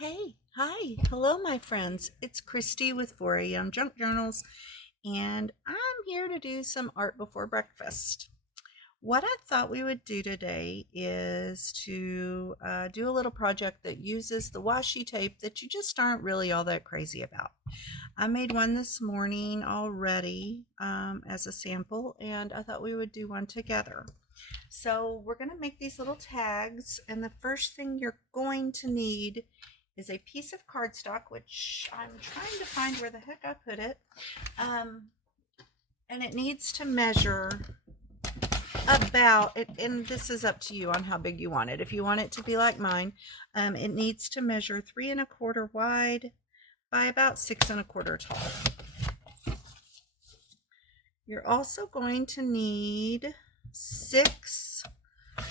Hey, hi, hello, my friends. It's Christy with 4 a.m. Junk Journals, and I'm here to do some art before breakfast. What I thought we would do today is to do a little project that uses the washi tape that you just aren't really all that crazy about. I made one this morning already as a sample, and I thought we would do one together. So we're going to make these little tags, and the first thing you're going to need is a piece of cardstock, which I'm trying to find where the heck I put it. Um, and it needs to measure about it, and this is up to you on how big you want it. If you want it to be like mine, it needs to measure 3¼ wide by about 6¼ tall. You're also going to need 6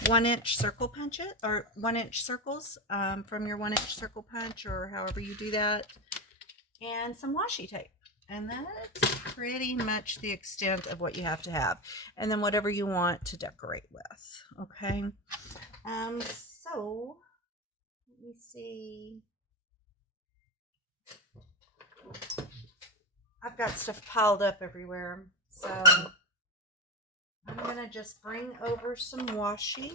1-inch circle punch it, or 1-inch circles from your 1-inch circle punch, or however you do that, and some washi tape. And that's pretty much the extent of what you have to have. And then whatever you want to decorate with. Okay. So let me see. I've got stuff piled up everywhere. So I'm gonna just bring over some washi,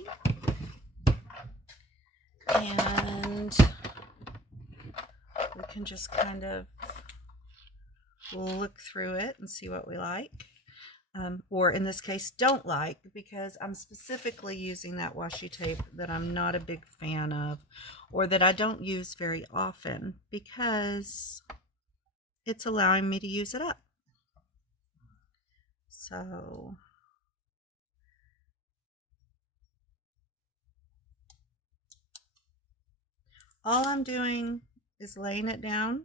and we can just kind of look through it and see what we like, or in this case don't like, because I'm specifically using that washi tape that I'm not a big fan of, or that I don't use very often, because it's allowing me to use it up. So all I'm doing is laying it down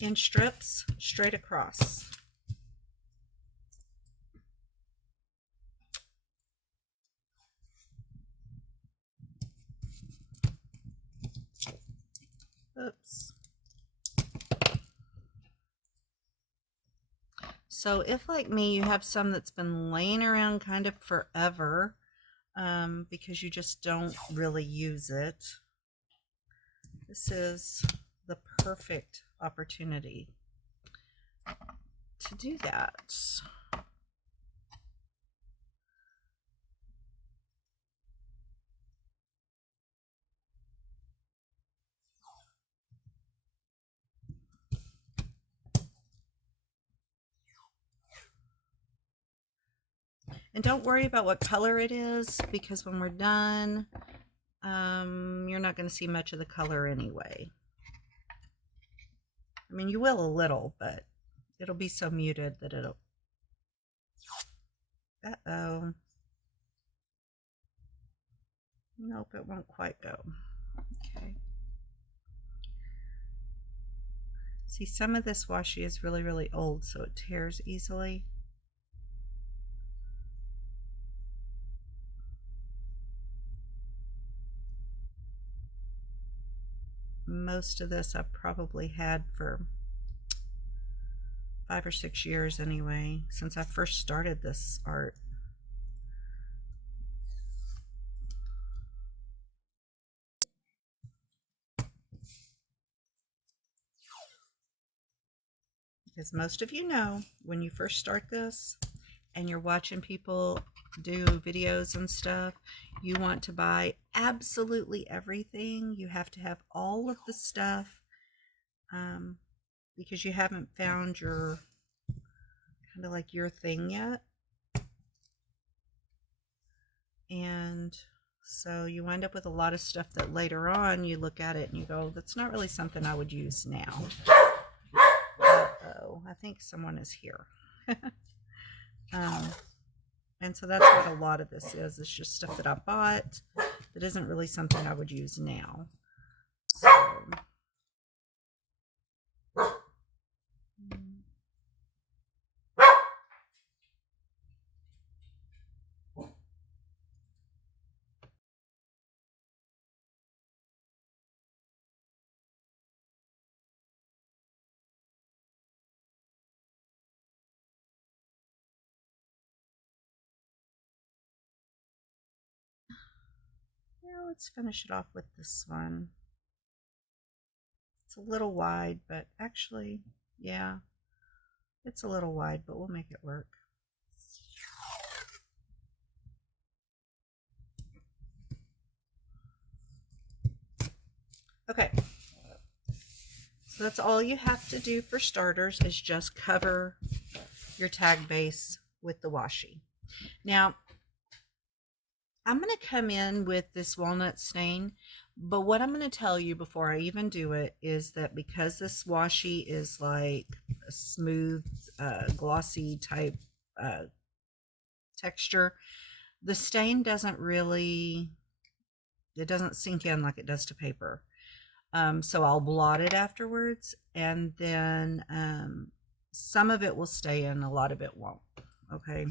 in strips straight across. Oops. So if, like me, you have some that's been laying around kind of forever, because you just don't really use it, this is the perfect opportunity to do that. And don't worry about what color it is, because when we're done, you're not going to see much of the color anyway. I mean, you will a little, but it'll be so muted that it'll... Uh-oh. Nope, it won't quite go. Okay. See, some of this washi is really, really old, so it tears easily. Most of this I've probably had for 5 or 6 years anyway, since I first started this art. As most of you know, when you first start this and you're watching people do videos and stuff, you want to buy absolutely everything. You have to have all of the stuff, because you haven't found your kind of like your thing yet. And so you wind up with a lot of stuff that later on you look at it and you go, that's not really something I would use now. Uh-oh, I think someone is here. And so that's what a lot of this is. It's just stuff that I bought that isn't really something I would use now. So, yeah, let's finish it off with this one. It's a little wide, but actually, yeah, it's a little wide, but we'll make it work. Okay, so that's all you have to do for starters is just cover your tag base with the washi. Now, I'm going to come in with this walnut stain, but what I'm going to tell you before I even do it is that because this washi is like a smooth, glossy type texture, the stain doesn't really, it doesn't sink in like it does to paper. So I'll blot it afterwards, and then some of it will stay in, a lot of it won't. Okay.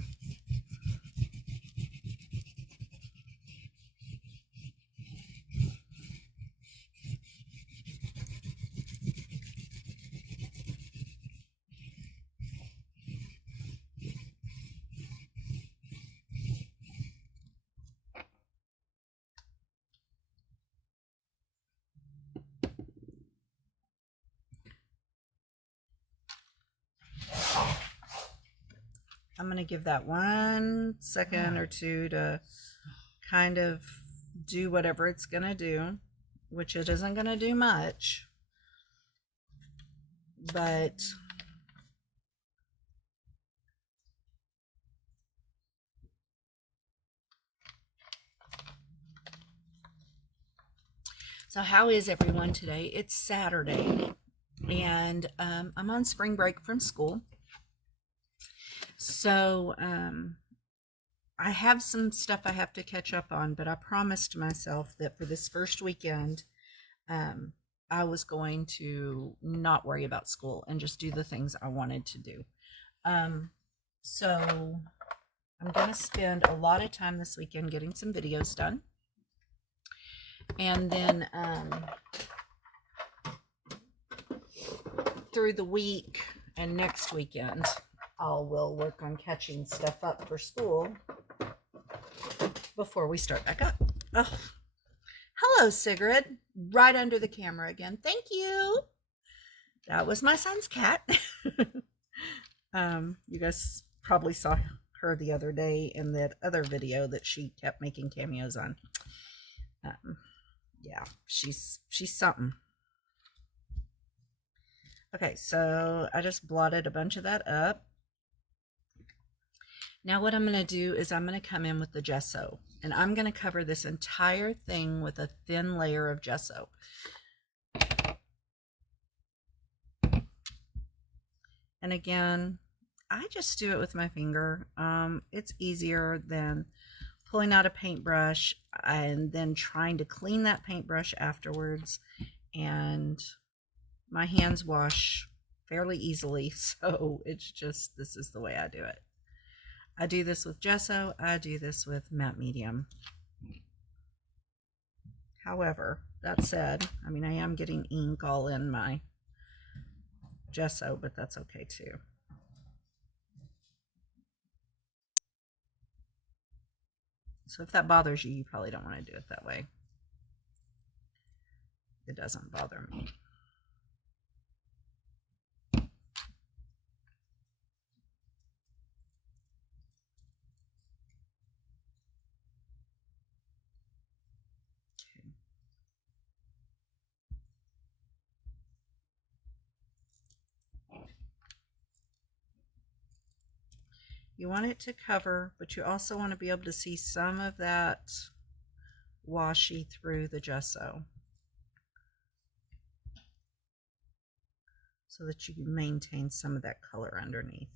I'm going to give that 1 second or two to kind of do whatever it's going to do, which it isn't going to do much, but so how is everyone today? It's Saturday, and I'm on spring break from school. So I have some stuff I have to catch up on, but I promised myself that for this first weekend, I was going to not worry about school and just do the things I wanted to do. So I'm going to spend a lot of time this weekend getting some videos done. And then through the week and next weekend, will work on catching stuff up for school before we start back up. Oh, hello, Sigrid. Right under the camera again. Thank you. That was my son's cat. You guys probably saw her the other day in that other video that she kept making cameos on. Yeah, she's something. Okay, so I just blotted a bunch of that up. Now what I'm going to do is I'm going to come in with the gesso, and I'm going to cover this entire thing with a thin layer of gesso. And again, I just do it with my finger. It's easier than pulling out a paintbrush and then trying to clean that paintbrush afterwards. And my hands wash fairly easily, so it's just, this is the way I do it. I do this with gesso. I do this with matte medium. However, that said, I mean, I am getting ink all in my gesso, but that's okay too. So if that bothers you, you probably don't want to do it that way. It doesn't bother me. You want it to cover, but you also want to be able to see some of that washi through the gesso so that you can maintain some of that color underneath.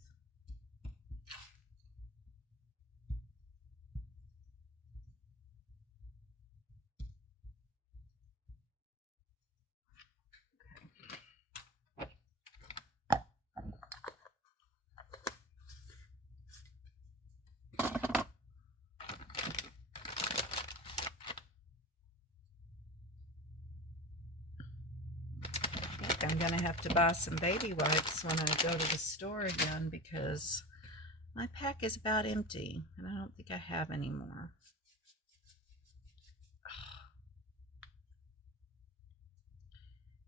I'm gonna have to buy some baby wipes when I go to the store again because my pack is about empty and I don't think I have any more.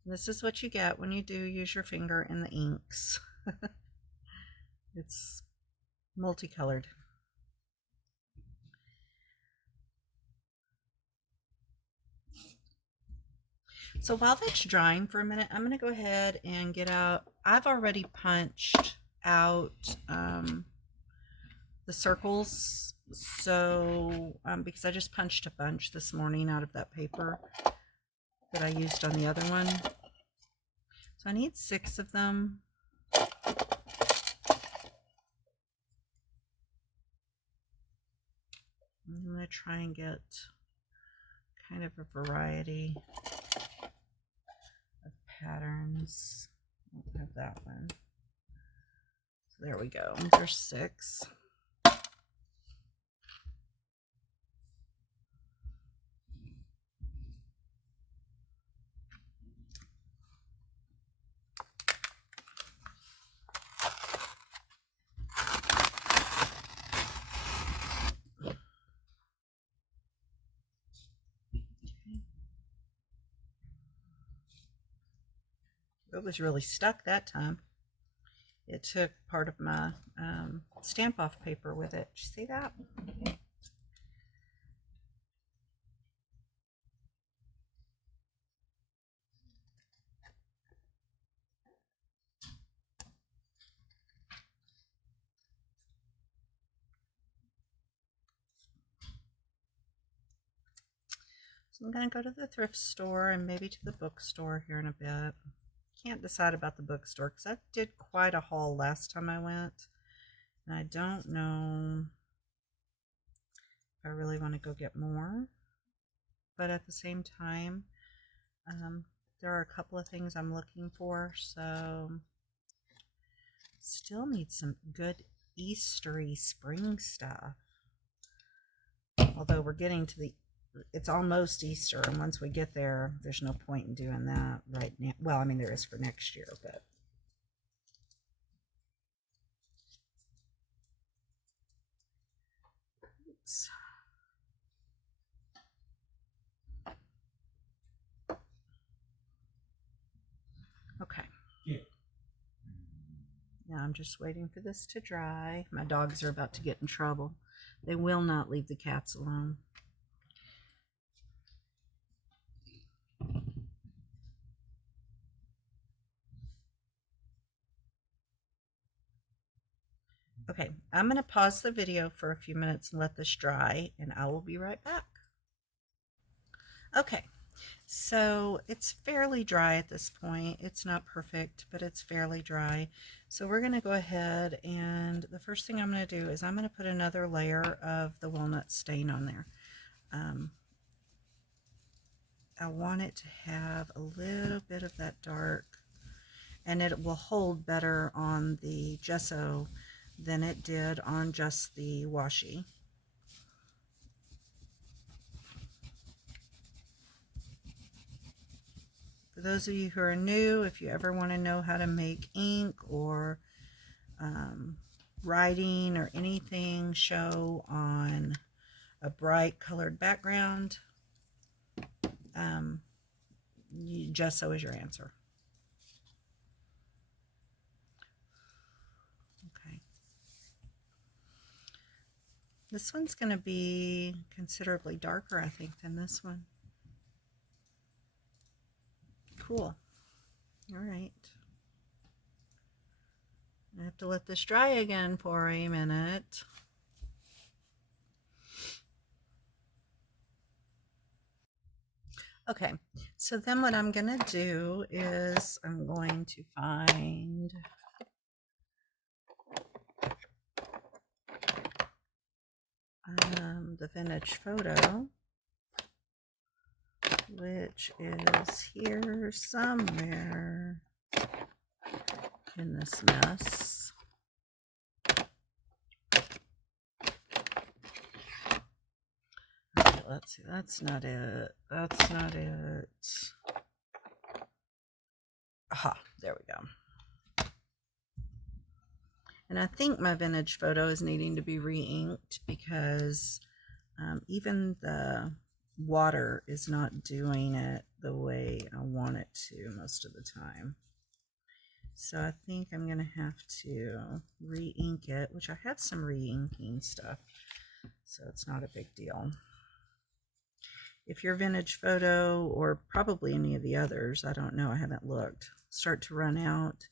This is what you get when you do use your finger in the inks. It's multicolored. So while that's drying for a minute, I'm going to go ahead and get out. I've already punched out the circles. So because I just punched a bunch this morning out of that paper that I used on the other one. So I need 6 of them. I'm going to try and get kind of a variety of patterns. I don't have that one. So there we go. There's 6. It was really stuck that time. It took part of my stamp off paper with it. Did you see that? So I'm going to go to the thrift store and maybe to the bookstore here in a bit. Can't decide about the bookstore because I did quite a haul last time I went. And I don't know if I really want to go get more. But at the same time, there are a couple of things I'm looking for. So still need some good Eastery spring stuff. Although we're getting to it's almost Easter, and once we get there, there's no point in doing that right now. Well, I mean, there is for next year, but oops. Okay. Yeah. Now I'm just waiting for this to dry. My dogs are about to get in trouble. They will not leave the cats alone. Okay, I'm going to pause the video for a few minutes and let this dry, and I will be right back. Okay, so it's fairly dry at this point. It's not perfect, but it's fairly dry. So we're going to go ahead, and the first thing I'm going to do is I'm going to put another layer of the Walnut Stain on there. I want it to have a little bit of that dark, and it will hold better on the gesso than it did on just the washi. For those of you who are new, if you ever want to know how to make ink or writing or anything show on a bright colored background, gesso is your answer. Okay. This one's going to be considerably darker, I think, than this one. Cool. All right. I have to let this dry again for a minute. Okay, so then what I'm going to do is I'm going to find the vintage photo, which is here somewhere in this mess. Okay, let's see. That's not it. That's not it. Aha, there we go. And I think my vintage photo is needing to be re-inked because even the water is not doing it the way I want it to most most of the time. So I think I'm going to have to re-ink it, which I have some re-inking stuff, so it's not a big deal. If your vintage photo, or probably any of the others, I don't know, I haven't looked, start to run out,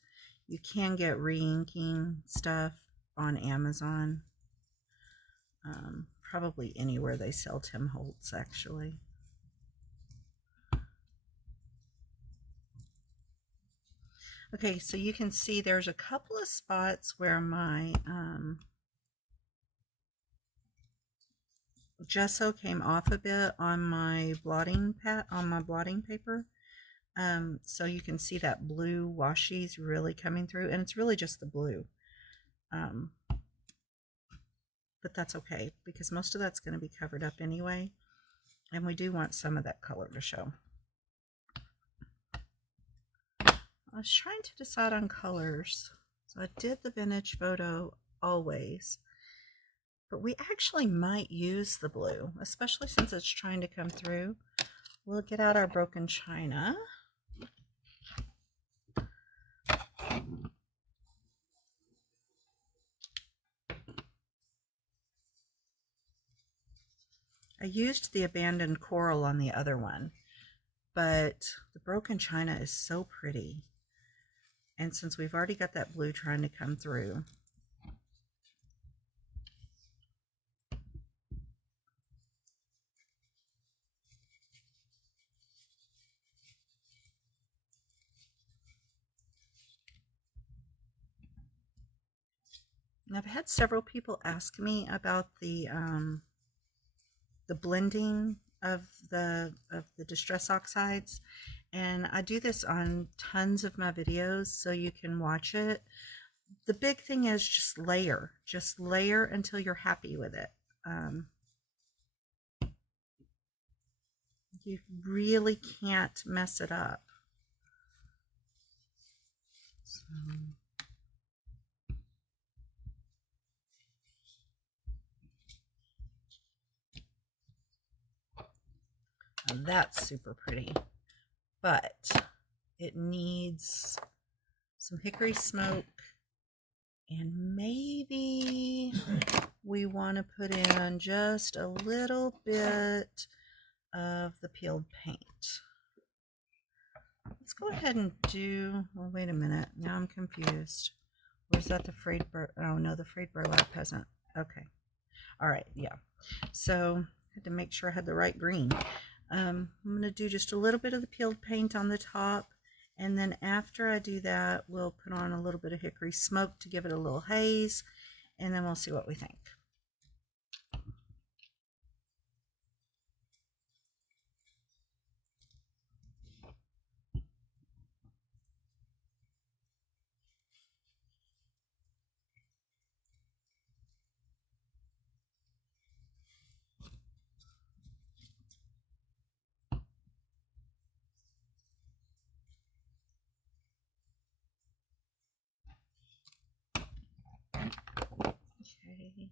you can get re-inking stuff on Amazon. Probably anywhere they sell Tim Holtz, actually. Okay, so you can see there's a couple of spots where my gesso came off a bit on my blotting paper. So you can see that blue washi's really coming through, and it's really just the blue. But that's okay, because most of that's going to be covered up anyway, and we do want some of that color to show. I was trying to decide on colors, so I did the vintage photo always, but we actually might use the blue, especially since it's trying to come through. We'll get out our broken china. I used the abandoned coral on the other one, but the broken china is so pretty. And since we've already got that blue trying to come through, I've had several people ask me about the blending of the distress oxides, and I do this on tons of my videos, so you can watch it. The big thing is just layer until you're happy with it. You really can't mess it up. So. And that's super pretty, but it needs some hickory smoke, and maybe we want to put in just a little bit of the peeled paint. Let's go ahead and do, well, wait a minute, now I'm confused. Or is that the frayed oh no, the frayed burlap peasant. Okay, all right, yeah. So I had to make sure I had the right green. I'm going to do just a little bit of the peeled paint on the top, and then after I do that, we'll put on a little bit of hickory smoke to give it a little haze, and then we'll see what we think. Okay.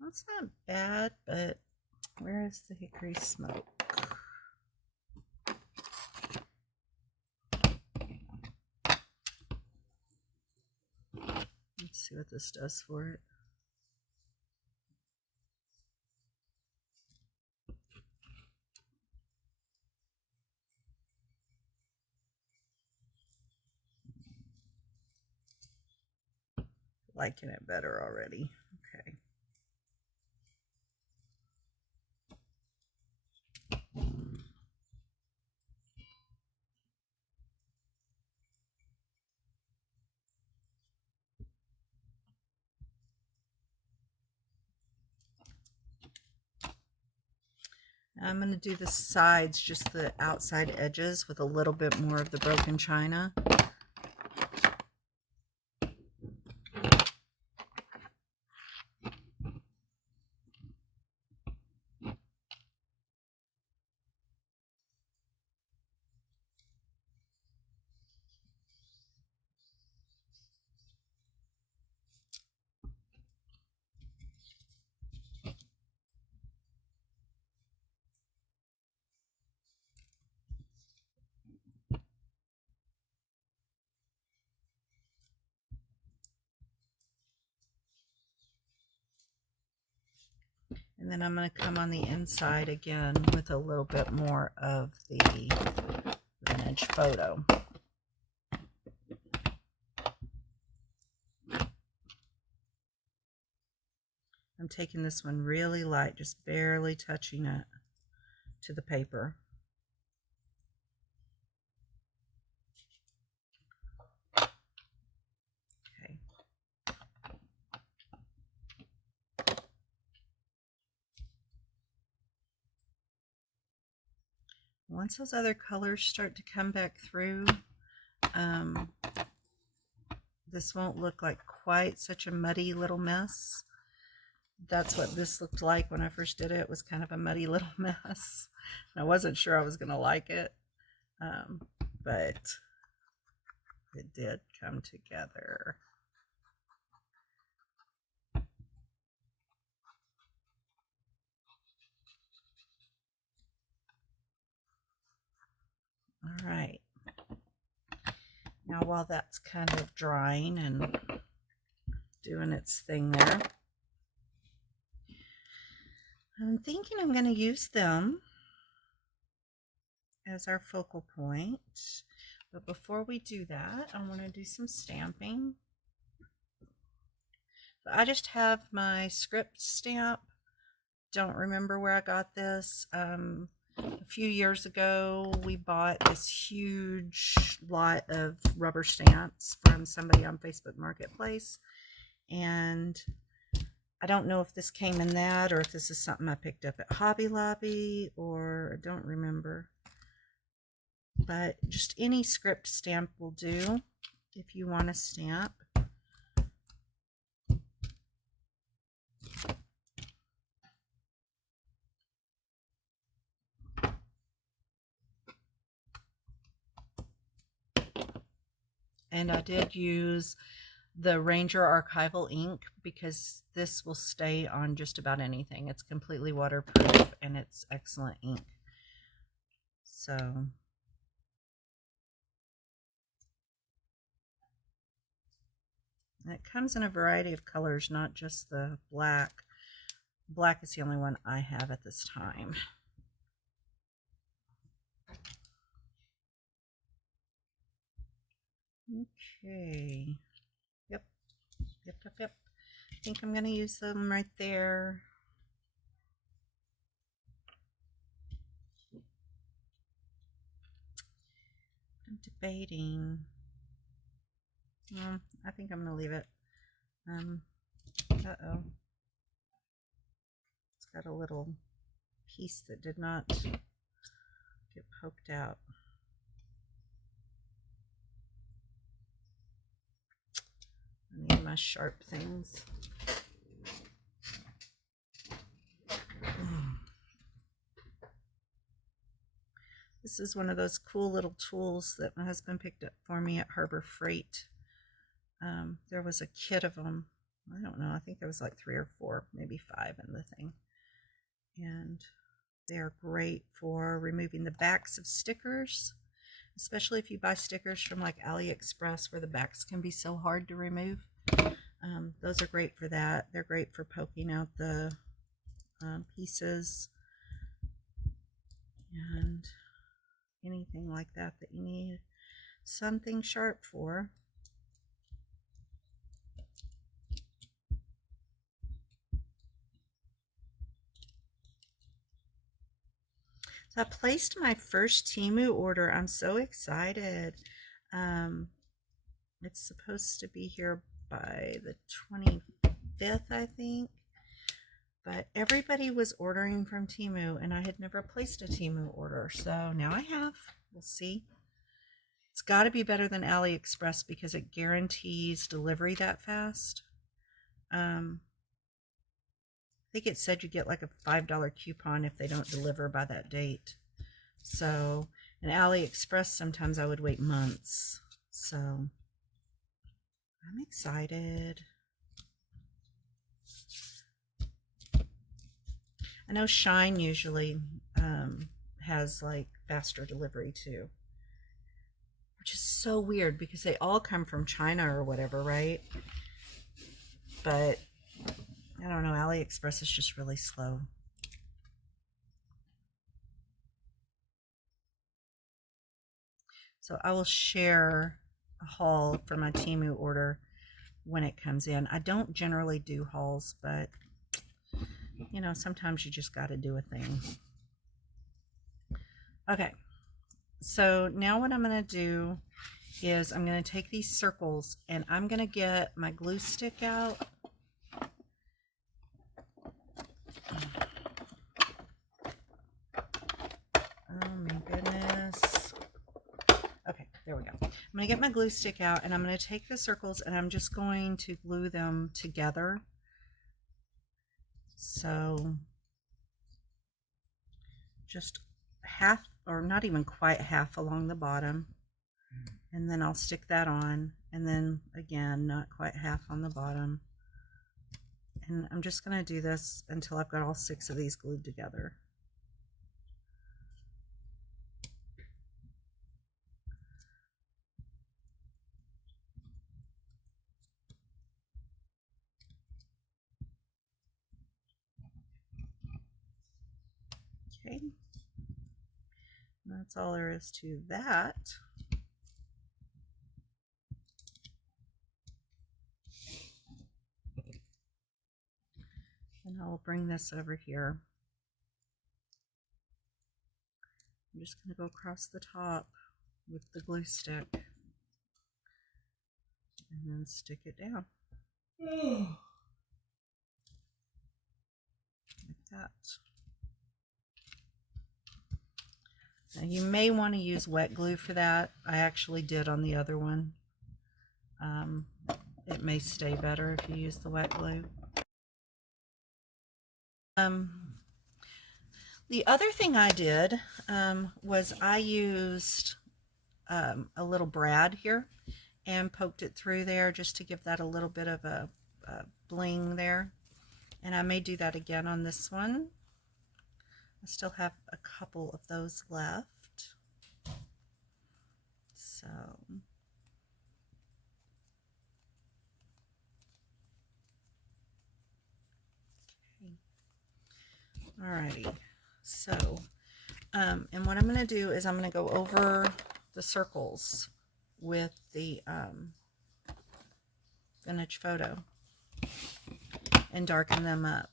That's not bad, but where is the hickory smoke? Let's see what this does for it. Liking it better already. Okay. Now I'm going to do the sides, just the outside edges, with a little bit more of the broken china. And then I'm going to come on the inside again with a little bit more of the vintage photo. I'm taking this one really light, just barely touching it to the paper. Okay. Once those other colors start to come back through, this won't look like quite such a muddy little mess. That's what this looked like when I first did it. It was kind of a muddy little mess. I wasn't sure I was going to like it, but it did come together. All right. Now while that's kind of drying and doing its thing there, I'm thinking I'm going to use them as our focal point. But before we do that, I want to do some stamping. I just have my script stamp. Don't remember where I got this. A few years ago, we bought this huge lot of rubber stamps from somebody on Facebook Marketplace. And I don't know if this came in that or if this is something I picked up at Hobby Lobby, or I don't remember. But just any script stamp will do if you want to stamp. And I did use the Ranger Archival ink because this will stay on just about anything. It's completely waterproof and it's excellent ink. So it comes in a variety of colors, not just the black. Black is the only one I have at this time. Okay. Yep. I think I'm going to use them right there. I'm debating. I think I'm going to leave it. Uh-oh. It's got a little piece that did not get poked out. I need my sharp things. This is one of those cool little tools that my husband picked up for me at Harbor Freight. There was a kit of them. I don't know, I think there was like 3 or 4, maybe 5 in the thing. And they're great for removing the backs of stickers, especially if you buy stickers from like AliExpress where the backs can be so hard to remove. Those are great for that. They're great for poking out the pieces and anything like that that you need something sharp for. So I placed my first Temu order. I'm so excited. It's supposed to be here by the 25th, I think. But everybody was ordering from Temu, and I had never placed a Temu order. So now I have. We'll see. It's got to be better than AliExpress because it guarantees delivery that fast. I think it said you get like a $5 coupon if they don't deliver by that date. So, in AliExpress, sometimes I would wait months. So, I'm excited. I know Shine usually has like faster delivery too, which is so weird because they all come from China or whatever, right? But I don't know, AliExpress is just really slow. So I will share a haul for my Temu order when it comes in. I don't generally do hauls, but you know, sometimes you just got to do a thing. Okay, so now what I'm going to do is I'm going to take these circles and I'm going to get my glue stick out. Oh my goodness. Okay, there we go. I'm going to get my glue stick out and I'm going to take the circles and I'm just going to glue them together. So just half, or not even quite half, along the bottom, and then I'll stick that on, and then again not quite half on the bottom, and I'm just going to do this until I've got all 6 of these glued together. Okay, that's all there is to that. And I'll bring this over here. I'm just going to go across the top with the glue stick and then stick it down. Like that. Now you may want to use wet glue for that. I actually did on the other one. It may stay better if you use the wet glue. The other thing I did was I used a little brad here and poked it through there just to give that a little bit of a bling there. And I may do that again on this one. I still have a couple of those left. So okay. Alrighty. So and what I'm going to do is I'm going to go over the circles with the vintage photo and darken them up.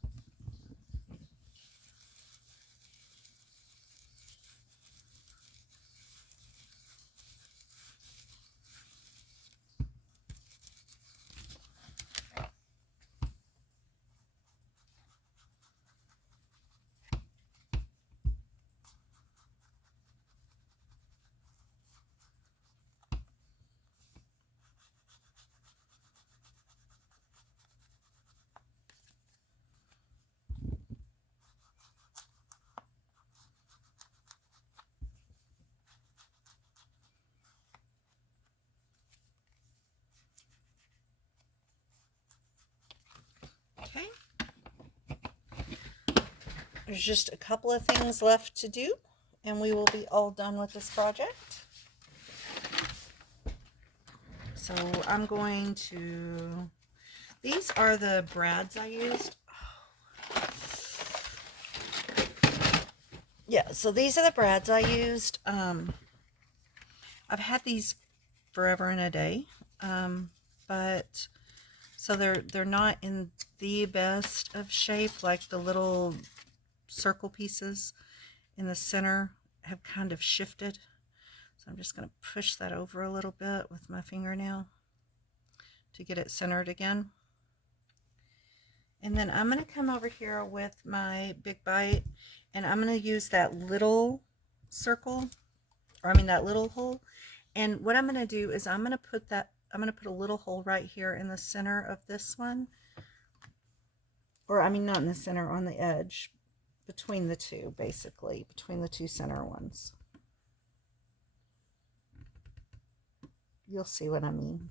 Okay. There's just a couple of things left to do and we will be all done with this project. So I'm going to, these are the brads I used. Yeah, so these are the brads I used. I've had these forever and a day, but so they're not in the best of shape. Like the little circle pieces in the center have kind of shifted. So I'm just going to push that over a little bit with my fingernail to get it centered again. And then I'm going to come over here with my big bite and I'm going to use that little circle, or I mean that little hole. And what I'm going to do is I'm going to put a little hole right here in the center of this one. Or I mean not in the center, on the edge, between the two, basically, between the two center ones. You'll see what I mean.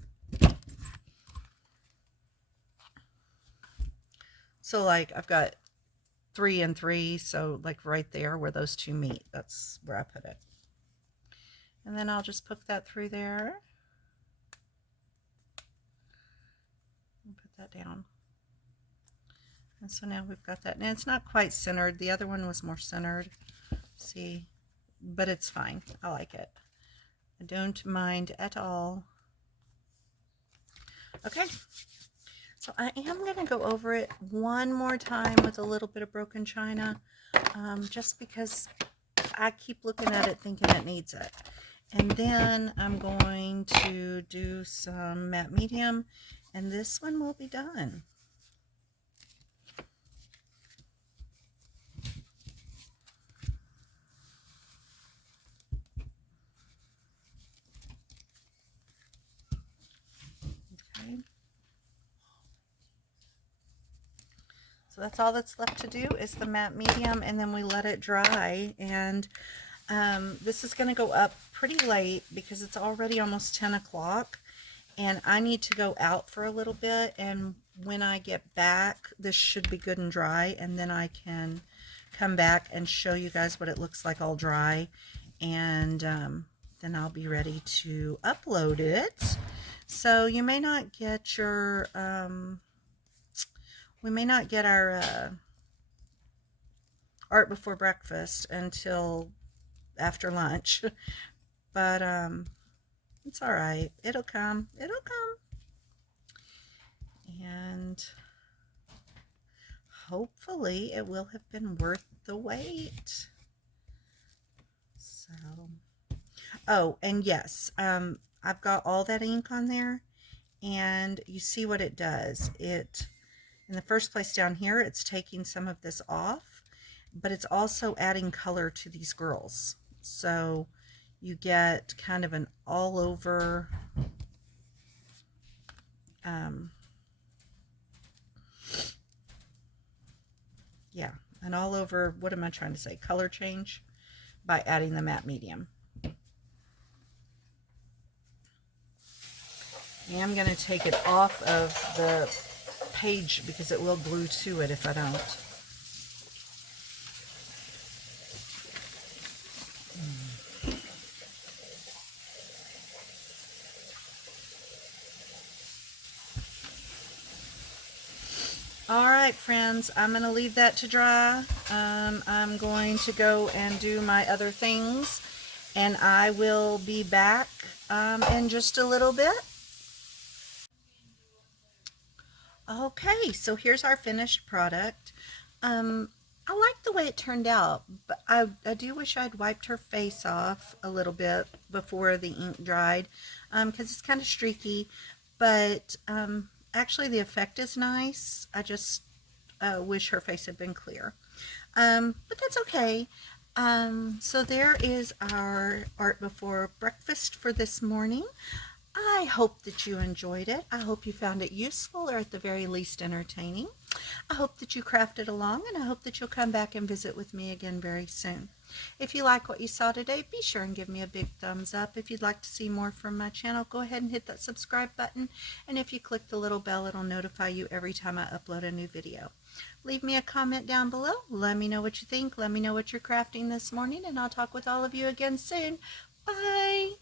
So like I've got 3 and 3, so like right there where those two meet, that's where I put it. And then I'll just poke that through there and put that down. And so now we've got that. And it's not quite centered. The other one was more centered. See? But it's fine. I like it. I don't mind at all. Okay. So I am going to go over it one more time with a little bit of broken china. Just because I keep looking at it thinking it needs it. And then I'm going to do some matte medium, and this one will be done. Okay. So that's all that's left to do is the matte medium, and then we let it dry. And this is going to go up pretty late because it's already almost 10 o'clock. And I need to go out for a little bit, and when I get back, this should be good and dry, and then I can come back and show you guys what it looks like all dry, and then I'll be ready to upload it. So you may not get your, we may not get our art before breakfast until after lunch, but it's all right. It'll come. It'll come. And hopefully it will have been worth the wait. So, oh, and yes, I've got all that ink on there, and you see what it does. It, in the first place down here, it's taking some of this off, but it's also adding color to these girls. So you get kind of an all over, yeah, an all over, what am I trying to say, color change by adding the matte medium. And I'm going to take it off of the page because it will glue to it if I don't. All right, friends, I'm going to leave that to dry. I'm going to go and do my other things, and I will be back in just a little bit. Okay, so here's our finished product. I like the way it turned out, but I do wish I'd wiped her face off a little bit before the ink dried, because it's kind of streaky, but actually the effect is nice. I just wish her face had been clear, but that's okay. So there is our art before breakfast for this morning. I hope that you enjoyed it. I hope you found it useful, or at the very least entertaining. I hope that you crafted along, and I hope that you'll come back and visit with me again very soon. If you like what you saw today, be sure and give me a big thumbs up. If you'd like to see more from my channel, go ahead and hit that subscribe button. And if you click the little bell, it'll notify you every time I upload a new video. Leave me a comment down below. Let me know what you think. Let me know what you're crafting this morning, and I'll talk with all of you again soon. Bye!